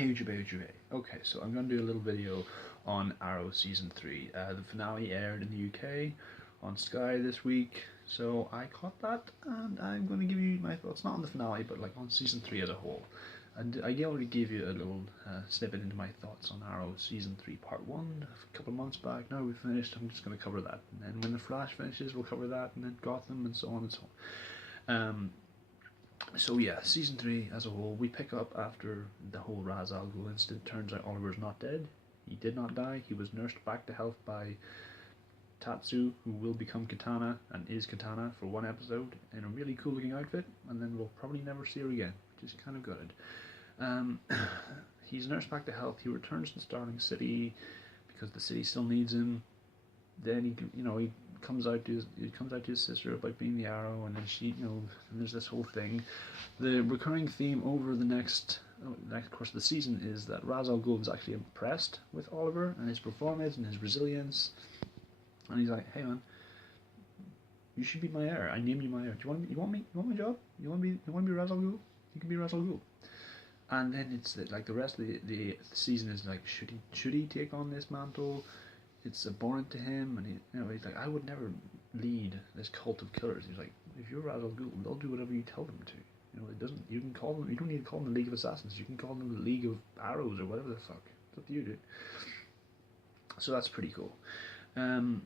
Hey Jubei. Okay, so I'm going to do a little video on Arrow Season 3. The finale aired in the UK on Sky this week, so I caught that and I'm going to give you my thoughts, not on the finale, but like on Season 3 as a whole. And I already gave you a little snippet into my thoughts on Arrow Season 3 Part 1 a couple of months back. Now we've finished, I'm just going to cover that. And then when The Flash finishes, we'll cover that, and then Gotham, and so on and so on. So yeah, Season 3 as a whole, we pick up after the whole Ra's al Ghul incident. Turns out Oliver's not dead. He did not die. He was nursed back to health by Tatsu, who will become Katana, and is Katana for one episode, in a really cool looking outfit, and then we'll probably never see her again, which is kind of good. He's nursed back to health. He returns to Starling City because the city still needs him. Then he comes out to his sister about being the Arrow, and then and there's this whole thing. The recurring theme over the next course of the season is that Ra's al Ghul is actually impressed with Oliver and his performance and his resilience, and he's like, "Hey man, you should be my heir. I named you my heir. Do you want me? You want my job? You want to be Ra's al Ghul? You can be Ra's al Ghul." And then it's like the rest of the season is like, should he take on this mantle? It's abhorrent to him, and he's like, I would never lead this cult of killers. He's like, if you're Ra's al Ghul, they'll do whatever you tell them to. It doesn't. You don't need to call them the League of Assassins. You can call them the League of Arrows or whatever the fuck. It's up to you, dude. So that's pretty cool. And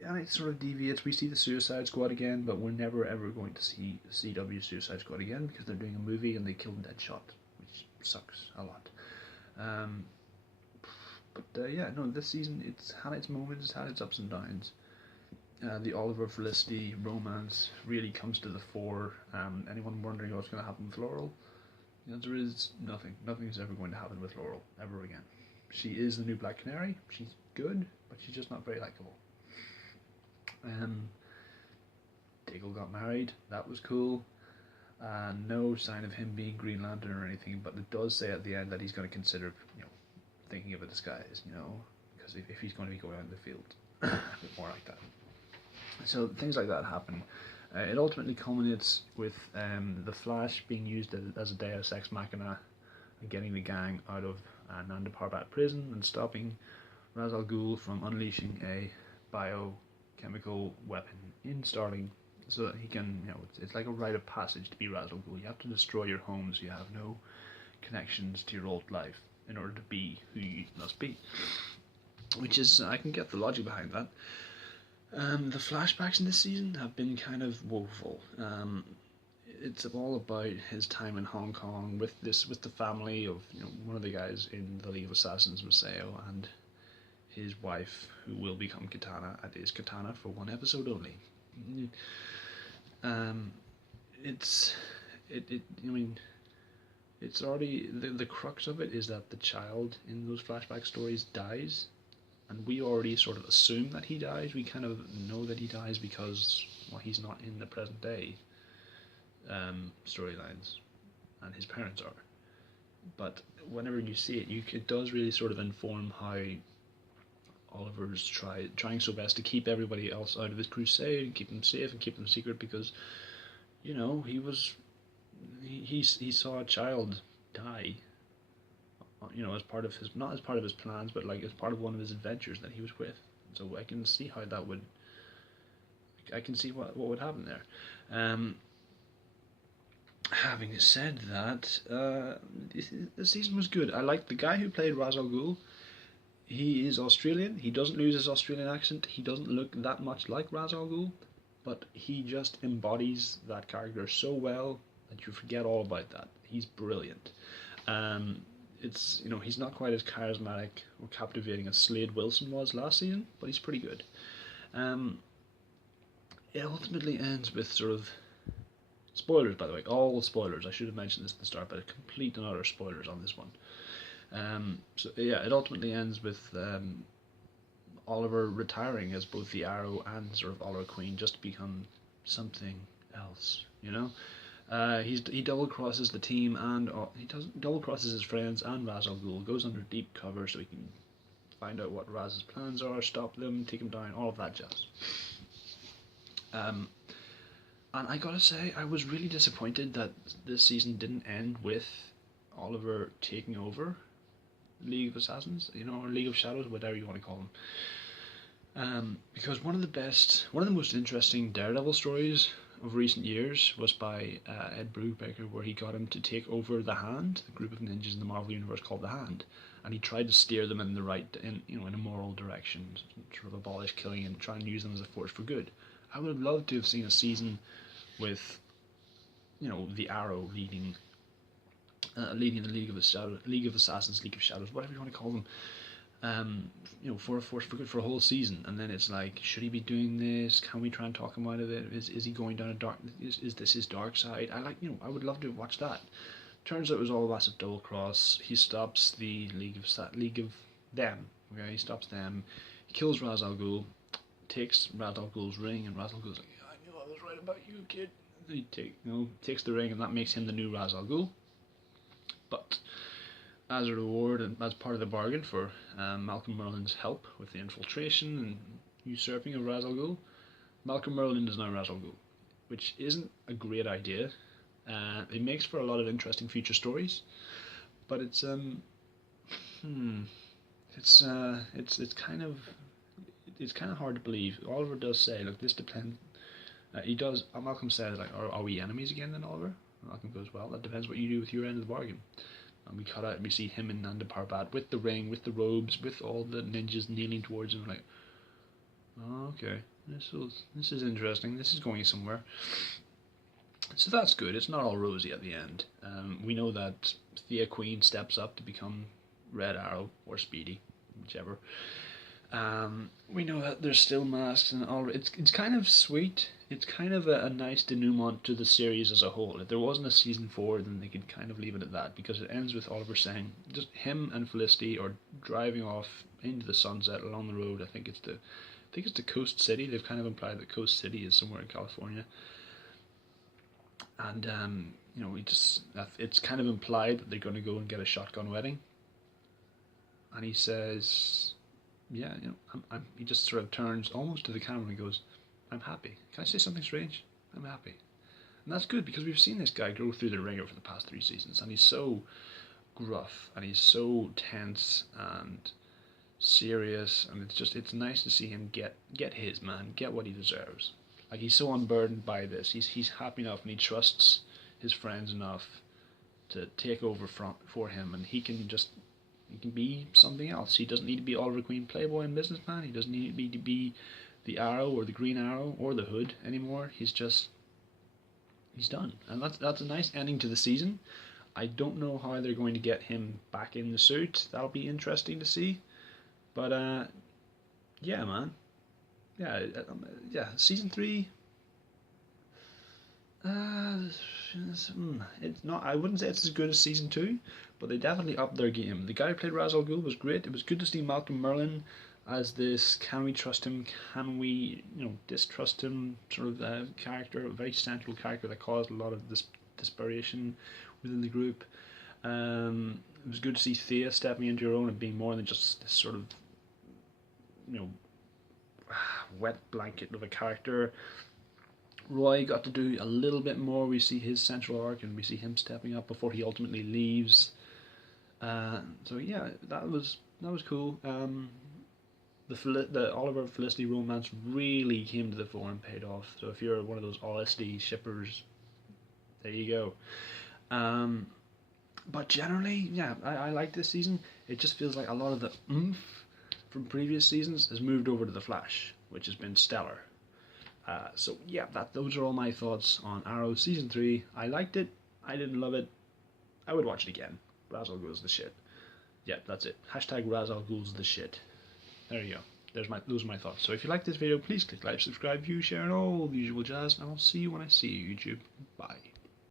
it sort of deviates. We see the Suicide Squad again, but we're never ever going to see CW Suicide Squad again because they're doing a movie and they killed Deadshot, which sucks a lot. But this season it's had its moments, it's had its ups and downs. The Oliver Felicity romance really comes to the fore. Anyone wondering what's going to happen with Laurel? The answer is nothing. Nothing is ever going to happen with Laurel, ever again. She is the new Black Canary. She's good, but she's just not very likable. Diggle got married. That was cool. No sign of him being Green Lantern or anything, but it does say at the end that he's going to consider, thinking of a disguise, because if he's going to be going out in the field, a bit more like that. So things like that happen. It ultimately culminates with the Flash being used as a Deus Ex Machina and getting the gang out of Nanda Parbat prison and stopping Ra's al Ghul from unleashing a biochemical weapon in Starling, so that he can, it's like a rite of passage to be Ra's al Ghul. You have to destroy your homes. You have no connections to your old life in order to be who you must be, which is, I can get the logic behind that. The flashbacks in this season have been kind of woeful. It's all about his time in Hong Kong with the family of one of the guys in the League of Assassins, Maseo, and his wife, who will become Katana. It is Katana for one episode only. It's already, the crux of it is that the child in those flashback stories dies, and we already sort of assume that he dies. We kind of know that he dies because, he's not in the present day storylines, and his parents are. But whenever you see it, it does really sort of inform how Oliver's trying so best to keep everybody else out of his crusade and keep them safe and keep them secret, because he saw a child die, as part of his, not as part of his plans, but like as part of one of his adventures that he was with. So I can see how that would, I can see what would happen there. Having said that, the season was good. I liked the guy who played Ra's al Ghul. He is Australian. He doesn't lose his Australian accent. He doesn't look that much like Ra's al Ghul, but he just embodies that character so well that you forget all about that. He's brilliant. It's he's not quite as charismatic or captivating as Slade Wilson was last season, but he's pretty good. It ultimately ends with sort of spoilers, by the way, all spoilers. I should have mentioned this at the start, but complete and utter spoilers on this one. It ultimately ends with Oliver retiring as both the Arrow and sort of Oliver Queen, just to become something else. He double crosses the team, and he double crosses his friends and Ra's al Ghul. Goes under deep cover so he can find out what Raz's plans are, stop them, take him down, all of that jazz. And I gotta say, I was really disappointed that this season didn't end with Oliver taking over League of Assassins, or League of Shadows, whatever you want to call them. Because one of the most interesting Daredevil stories of recent years was by Ed Brubaker, where he got him to take over the Hand, the group of ninjas in the Marvel Universe called the Hand, and he tried to steer them in a moral direction, sort of abolish killing and try and use them as a force for good. I would have loved to have seen a season with, the Arrow leading the League of Assassins, League of Shadows, whatever you want to call them. For a force for good for a whole season, and then it's like, should he be doing this? Can we try and talk him out of it? Is he going down a dark? Is this his dark side? I would love to watch that. Turns out it was all a massive double cross. He stops the League of them. Okay, he stops them. He kills Ra's al Ghul, takes Ra's al Ghul's ring, and Ra's al Ghul's like, yeah, I knew I was right about you, kid. And he takes the ring, and that makes him the new Ra's al Ghul. But as a reward and as part of the bargain for Malcolm Merlyn's help with the infiltration and usurping of Ra's al Ghul, Malcolm Merlyn is now Ra's al Ghul, which isn't a great idea. It makes for a lot of interesting future stories, but it's kind of hard to believe. Oliver does say, look, this depends. Malcolm says, like, are we enemies again then, Oliver? And Malcolm goes, well, that depends what you do with your end of the bargain. And we cut out and we see him and Nanda Parbat with the ring, with the robes, with all the ninjas kneeling towards him, like, oh, okay, this is interesting, this is going somewhere. So that's good. It's not all rosy at the end. We know that Thea Queen steps up to become Red Arrow or Speedy, whichever. We know that there's still masks and all. It's kind of sweet. It's kind of a nice denouement to the series as a whole. If there wasn't a season 4, then they could kind of leave it at that, because it ends with Oliver saying, just him and Felicity are driving off into the sunset along the road. I think it's the Coast City. They've kind of implied that Coast City is somewhere in California. And it's kind of implied that they're going to go and get a shotgun wedding. And he says, yeah, he just sort of turns almost to the camera and goes, I'm happy. Can I say something strange? I'm happy. And that's good, because we've seen this guy go through the ringer for the past 3 seasons, and he's so gruff, and he's so tense and serious, and it's nice to see him get what he deserves. Like, he's so unburdened by this. He's happy enough, and he trusts his friends enough to take over for him, and he can be something else. He doesn't need to be Oliver Queen, playboy and businessman. He doesn't need to be the Arrow or the Green Arrow or the Hood anymore. He's done, and that's a nice ending to the season. I don't know how they're going to get him back in the suit. That'll be interesting to see. But yeah, man. Yeah, season 3. It's not. I wouldn't say it's as good as season 2, but they definitely upped their game. The guy who played Ra's al Ghul was great. It was good to see Malcolm Merlyn as this can we trust him, can we distrust him sort of character, a very central character that caused a lot of this desperation within the group. It was good to see Thea stepping into her own and being more than just this sort of wet blanket of a character. Roy got to do a little bit more. We see his central arc, and we see him stepping up before he ultimately leaves. So yeah, that was cool. The Oliver Felicity romance really came to the fore and paid off. So if you're one of those OSD shippers, there you go. But generally, yeah, I like this season. It just feels like a lot of the oomph from previous seasons has moved over to The Flash, which has been stellar. So yeah, those are all my thoughts on Arrow Season 3. I liked it. I didn't love it. I would watch it again. Ra's al Ghul's the shit. Yeah, that's it. Hashtag Ra's al Ghul's the shit. There you go. Those are my thoughts. So if you like this video, please click like, subscribe, view, share, and all the usual jazz. And I'll see you when I see you, YouTube. Bye.